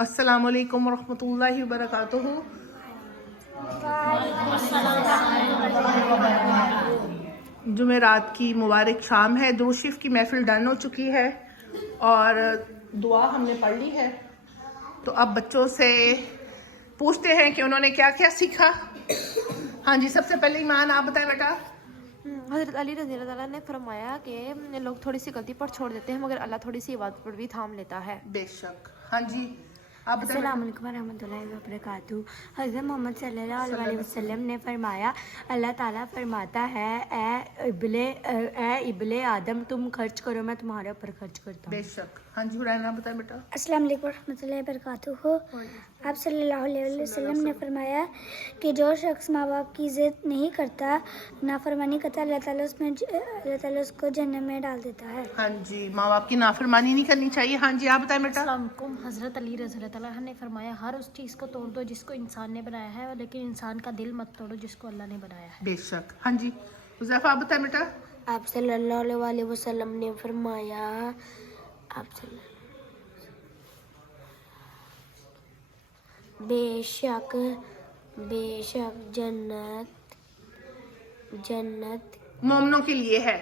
السلام علیکم ورحمۃ اللہ وبرکاتہ۔ جمعرات کی مبارک شام ہے، درود شریف کی محفل ڈن ہو چکی ہے اور دعا ہم نے پڑھ لی ہے، تو اب بچوں سے پوچھتے ہیں کہ انہوں نے کیا کیا سیکھا۔ ہاں جی، سب سے پہلے ایمان آپ بتائیں بیٹا۔ حضرت علی رضی اللہ عنہ نے فرمایا کہ لوگ تھوڑی سی غلطی پر چھوڑ دیتے ہیں مگر اللہ تھوڑی سی عبادت پر بھی تھام لیتا ہے۔ بے شک۔ ہاں جی آپ بتائیں۔ السلام علیکم ورحمۃ اللہ وبرکاتہ۔ حضرت محمد صلی اللہ علیہ وسلم نے فرمایا، اللہ تعالیٰ فرماتا ہے اے ابن آدم تم خرچ کرو میں تمہارے اوپر خرچ کرتا ہوں۔ بے شک۔ ہاں جی حرائن آپ بتائیں بیٹا۔ السلام علیکم ورحمۃ اللہ وبرکاتہ۔ آپ صلی اللہ علیہ وسلم نے فرمایا کہ جو شخص ماں باپ کی عزت نہیں کرتا، نافرمانی کرتا، اللہ تعالیٰ اس کو جہنم میں ڈال دیتا ہے۔ ہاں جی، ماں باپ کی نافرمانی نہیں کرنی چاہیے۔ ہاں جی آپ بتائیں بیٹا۔ السلام علیکم۔ حضرت علی رضی اللہ عنہ نے فرمایا، ہر اس چیز کو توڑ دو جس کو انسان نے بنایا ہے، لیکن انسان کا دل مت توڑو جس کو اللہ نے بنایا ہے۔ بے شک۔ ہاں جی حذیفہ آپ بتائیں بیٹا۔ آپ صلی اللہ علیہ وسلم نے فرمایا، بے شک جنت مومنوں کے لیے ہے۔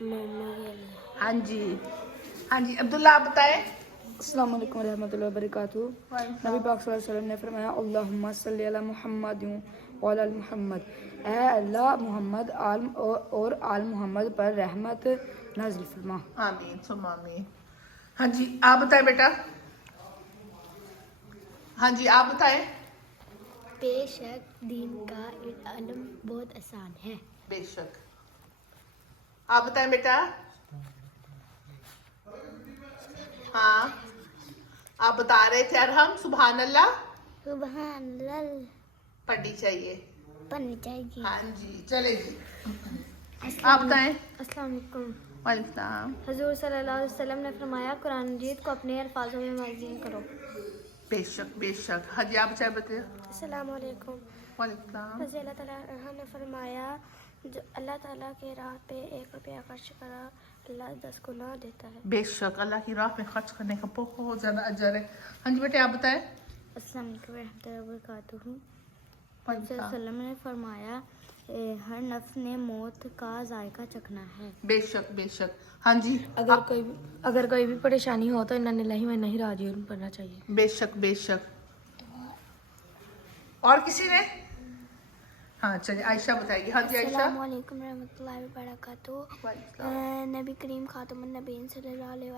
مومنوں کے لیے۔ ہاں جی ہاں جی عبداللہ آپ بتائیں۔ السلام علیکم ورحمۃ اللہ وبرکاتہ۔ نبی پاک صلی اللہ علیہ وسلم نے فرمایا، اللہم صلی علی محمد وعلی آل محمد، اے اللہ محمد اور آل محمد پر رحمت نازل فرما۔ آمین ثم آمین۔ ہاں جی آپ بتائیں بیٹا۔ ہاں جی آپ بتائیں۔ بے شک دین کا علم بہت آسان ہے۔ بے شک۔ آپ بتائیں بیٹا۔ ہاں آپ بتا رہے تھے ارحم سبحان اللہ سبحان اللہ پڑھنی چاہیے۔ پڑھنی چاہیے۔ ہاں جی چلے جی آپ بتائیں۔ السلام علیکم۔ وعلیکم السلام۔ حضور صلی اللہ علیہ وسلم نے فرمایا، قرآن مجید کو اپنے الفاظوں میں موزون کرو۔ بے شک بے شک۔ ہاں جی آپ چاہے بتائیں۔ السلام علیکم۔ وعلیکم السلام۔ رضی اللہ تعالیٰ نے فرمایا، جو اللہ تعالیٰ کے راہ پہ 1 روپیہ خرچ کرا، اللہ 10 گنا دیتا ہے۔ بے شک، اللہ کی راہ میں خرچ کرنے کا بہت زیادہ اجر ہے۔ ہاں جی بیٹے آپ بتائیں۔ السلام علیکم ورحمۃ اللہ وبرکاتہ۔ وعلیکم حضرت السلام۔ وسلم نے فرمایا، ہر نفس نے موت کا ذائقہ چکھنا ہے۔ بے شک بے شک۔ ہاں جی اگر کوئی بھی پریشانی ہو تو انا للہ و انا الیہ راجعون پڑھنا چاہیے۔ بے شک بے شک۔ اور کسی نے؟ ہاں چلیے عائشہ بتائے گی۔ ہاں جی عائشہ۔ السلام علیکم ورحمۃ اللہ وبرکاتہ۔ نبی کریم خاتم النبیین صلی اللہ علیہ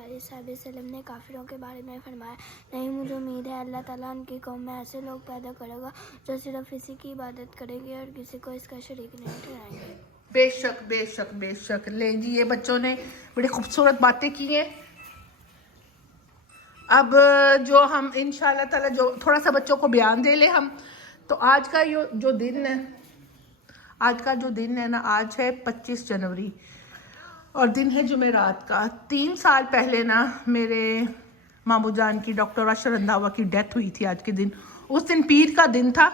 وسلم نے کافروں کے بارے میں فرمایا، نہیں مجھے امید ہے اللہ تعالیٰ ان کی قوم میں ایسے لوگ پیدا کرے گا جو صرف اسی کی عبادت کریں گے اور کسی کو اس کا شریک نہیں ٹھہرائیں گے۔ بے شک بے شک بے شک۔ لیں جی یہ بچوں نے بڑی خوبصورت باتیں کی ہیں۔ اب جو ہم انشاءاللہ تعالیٰ جو تھوڑا سا بچوں کو بیان دے لیں ہم، تو آج کا جو دن ہے، آج کا جو دن ہے نا، آج ہے 25 جنوری اور دن ہے جمعرات کا۔ 3 سال پہلے نا میرے ماموں جان کی ڈاکٹر اشر رنداوا کی ڈیتھ ہوئی تھی آج کے دن۔ اس دن پیر کا دن تھا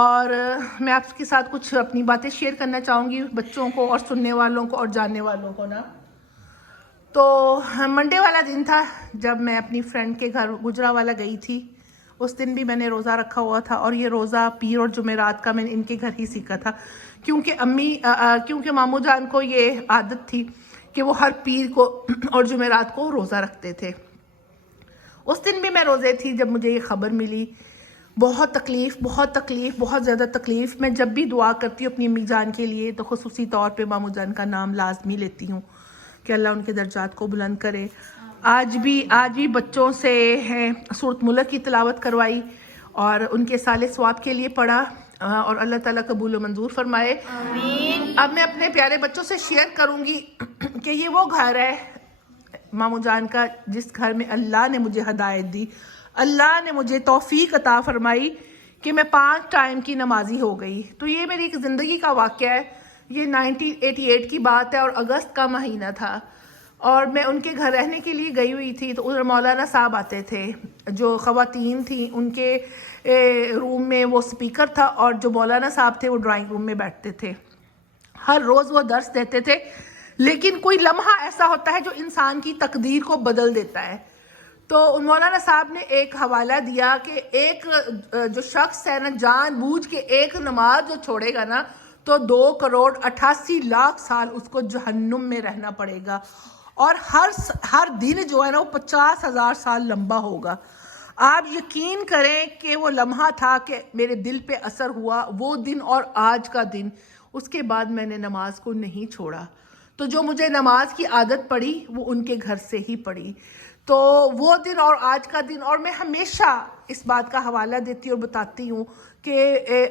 اور میں آپ کے ساتھ کچھ اپنی باتیں شیئر کرنا چاہوں گی بچوں کو اور سننے والوں کو اور جاننے والوں کو نا۔ تو منڈے والا دن تھا جب میں اپنی فرینڈ کے گھر گجرانوالہ گئی تھی۔ اس دن بھی میں نے روزہ رکھا ہوا تھا اور یہ روزہ پیر اور جمعرات کا میں نے ان کے گھر ہی سیکھا تھا، کیونکہ ماموں جان کو یہ عادت تھی کہ وہ ہر پیر کو اور جمعرات کو روزہ رکھتے تھے۔ اس دن بھی میں روزے تھی جب مجھے یہ خبر ملی۔ بہت بہت زیادہ تکلیف۔ میں جب بھی دعا کرتی ہوں اپنی امی جان کے لیے تو خصوصی طور پہ ماموں جان کا نام لازمی لیتی ہوں کہ اللہ ان کے درجات کو بلند کرے۔ آج بھی بچوں سے سورۃ ملک کی تلاوت کروائی اور ان کے سال ثواب کے لیے پڑھا اور اللہ تعالیٰ قبول و منظور فرمائے۔ آمین۔ اب میں اپنے پیارے بچوں سے شیئر کروں گی کہ یہ وہ گھر ہے ماموں جان کا جس گھر میں اللہ نے مجھے ہدایت دی، اللہ نے مجھے توفیق عطا فرمائی کہ میں 5 ٹائم کی نمازی ہو گئی۔ تو یہ میری ایک زندگی کا واقعہ ہے۔ یہ 1988 کی بات ہے اور اگست کا مہینہ تھا اور میں ان کے گھر رہنے کے لیے گئی ہوئی تھی۔ تو ادھر مولانا صاحب آتے تھے، جو خواتین تھیں ان کے روم میں وہ سپیکر تھا اور جو مولانا صاحب تھے وہ ڈرائنگ روم میں بیٹھتے تھے۔ ہر روز وہ درس دیتے تھے، لیکن کوئی لمحہ ایسا ہوتا ہے جو انسان کی تقدیر کو بدل دیتا ہے۔ تو مولانا صاحب نے ایک حوالہ دیا کہ ایک جو شخص ہے نا جان بوجھ کے ایک نماز جو چھوڑے گا نا تو 2,88,00,000 سال اس کو جہنم میں رہنا پڑے گا، اور ہر دن جو ہے نا وہ 50,000 سال لمبا ہوگا۔ آپ یقین کریں کہ وہ لمحہ تھا کہ میرے دل پہ اثر ہوا وہ دن اور آج کا دن، اس کے بعد میں نے نماز کو نہیں چھوڑا۔ تو جو مجھے نماز کی عادت پڑی وہ ان کے گھر سے ہی پڑی۔ تو وہ دن اور آج کا دن، اور میں ہمیشہ اس بات کا حوالہ دیتی اور بتاتی ہوں کہ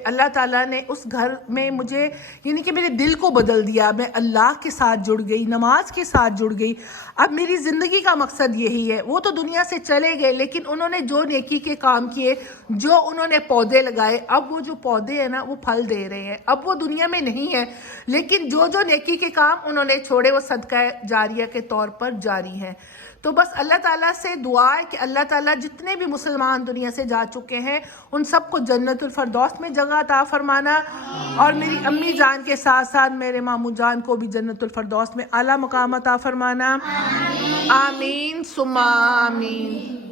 اللہ تعالیٰ نے اس گھر میں مجھے یعنی کہ میرے دل کو بدل دیا، میں اللہ کے ساتھ جڑ گئی، نماز کے ساتھ جڑ گئی۔ اب میری زندگی کا مقصد یہی ہے۔ وہ تو دنیا سے چلے گئے لیکن انہوں نے جو نیکی کے کام کیے، جو انہوں نے پودے لگائے، اب وہ جو پودے ہیں نا وہ پھل دے رہے ہیں۔ اب وہ دنیا میں نہیں ہے لیکن جو نیکی کے کام انہوں نے چھوڑے وہ صدقہ جاریہ کے طور پر جاری ہیں۔ تو بس اللہ تعالیٰ سے دعا ہے کہ اللہ تعالیٰ جتنے بھی مسلمان دنیا سے جا چکے ہیں ان سب کو جنت الفردوس میں جگہ عطا فرمانا، اور میری امی جان کے ساتھ ساتھ میرے ماموں جان کو بھی جنت الفردوس میں اعلیٰ مقام عطا فرمانا۔ آمین ثم آمین۔